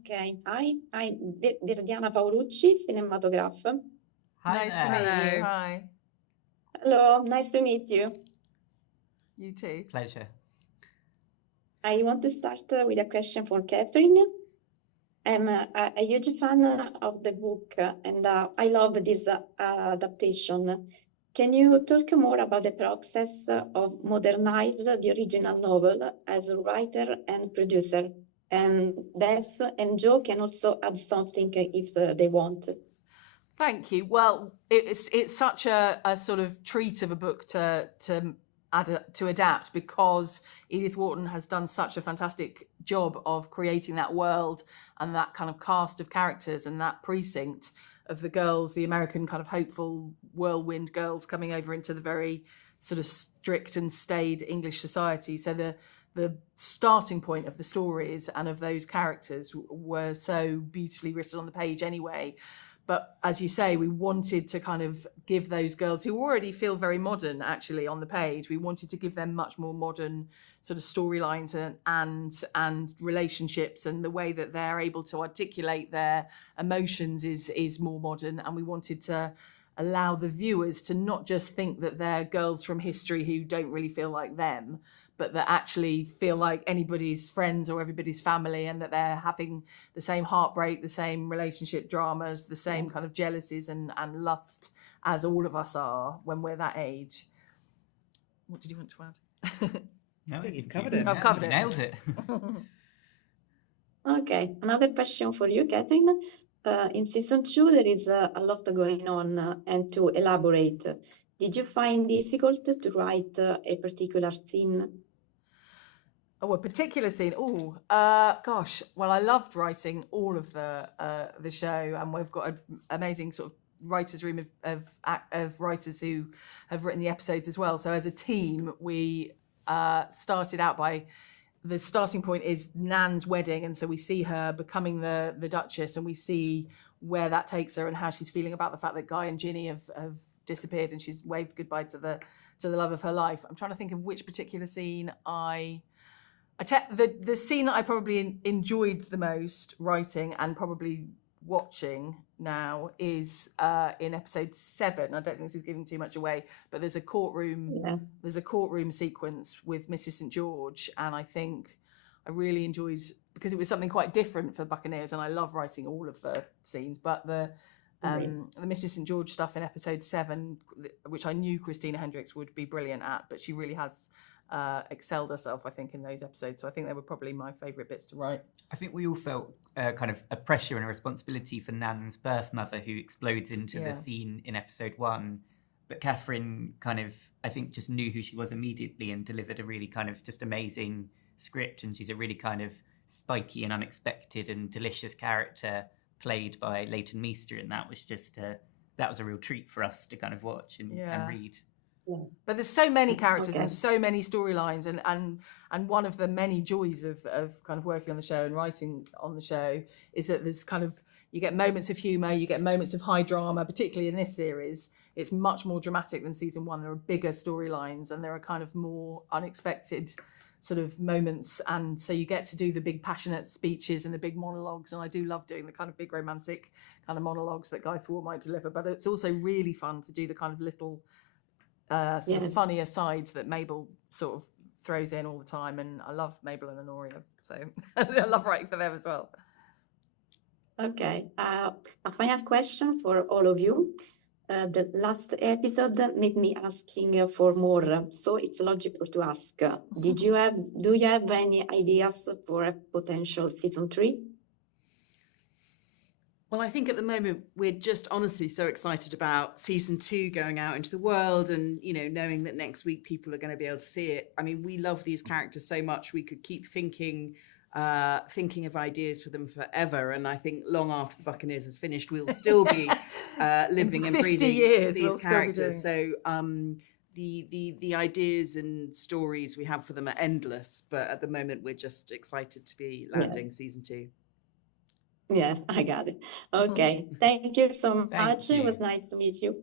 Okay. I'm Verdiana Paolucci, cinematographer. Hi Nice to there. meet you. Hello. Hi. Hello, nice to meet you. You too. Pleasure. I want to start with a question for Catherine. I'm a huge fan of the book and I love this adaptation. Can you talk more about the process of modernize the original novel as a writer and producer? And Beth and Joe can also add something if they want. Thank you. Well, it's such a sort of treat of a book to adapt because Edith Wharton has done such a fantastic job of creating that world and that kind of cast of characters and that precinct of the girls, the American kind of hopeful whirlwind girls coming over into the very sort of strict and staid English society. So the starting point of the stories and of those characters were so beautifully written on the page anyway. But as you say, we wanted to kind of give those girls who already feel very modern, actually, on the page, we wanted to give them much more modern sort of storylines and relationships, and the way that they're able to articulate their emotions is more modern. And we wanted to allow the viewers to not just think that they're girls from history who don't really feel like them, but that actually feel like anybody's friends or everybody's family, and that they're having the same heartbreak, the same relationship dramas, the same kind of jealousies and lust as all of us are when we're that age. What did you want to add? No, I think you've covered it. I've covered it. Nailed it. Okay, another question for you, Catherine. In season 2, there is a lot going on and to elaborate. Did you find difficult to write a particular scene? Oh, a particular scene. Gosh. Well, I loved writing all of the show, and we've got an amazing sort of writers' room of writers who have written the episodes as well. So as a team, we started out by the starting point is Nan's wedding, and so we see her becoming the Duchess, and we see where that takes her and how she's feeling about the fact that Guy and Ginny have disappeared, and she's waved goodbye to the love of her life. I'm trying to think of which particular scene the scene that I probably enjoyed the most writing and probably watching now is in episode 7. I don't think this is giving too much away, but there's a courtroom sequence with Mrs. St. George, and I think I really enjoyed, because it was something quite different for Buccaneers, and I love writing all of the scenes, but the Mrs. St. George stuff in episode 7, which I knew Christina Hendricks would be brilliant at, but she really has excelled herself, I think, in those episodes. So I think they were probably my favourite bits to write. I think we all felt kind of a pressure and a responsibility for Nan's birth mother, who explodes into the scene in episode 1. But Catherine kind of, I think, just knew who she was immediately and delivered a really kind of just amazing script. And she's a really kind of spiky and unexpected and delicious character played by Leighton Meester. And that was just, that was a real treat for us to kind of watch and read. But there's so many characters and so many storylines, and one of the many joys of kind of working on the show and writing on the show is that there's kind of, you get moments of humour, you get moments of high drama, particularly in this series. It's much more dramatic than season 1. There are bigger storylines and there are kind of more unexpected sort of moments, and so you get to do the big passionate speeches and the big monologues, and I do love doing the kind of big romantic kind of monologues that Guy Fawkes might deliver, but it's also really fun to do the kind of little sort of funny asides that Mabel sort of throws in all the time, and I love Mabel and Honoria, so I love writing for them as well. Okay, a final question for all of you. The last episode made me asking for more, so it's logical to ask. Do you have any ideas for a potential season 3? Well, I think at the moment we're just honestly so excited about season 2 going out into the world, and knowing that next week people are going to be able to see it. I mean, we love these characters so much, we could keep thinking of ideas for them forever, and I think long after the Buccaneers is finished, we'll still be living and breathing these characters. So the ideas and stories we have for them are endless, but at the moment we're just excited to be landing season 2. Yeah, I got it. Okay, thank you so much. You. It was nice to meet you.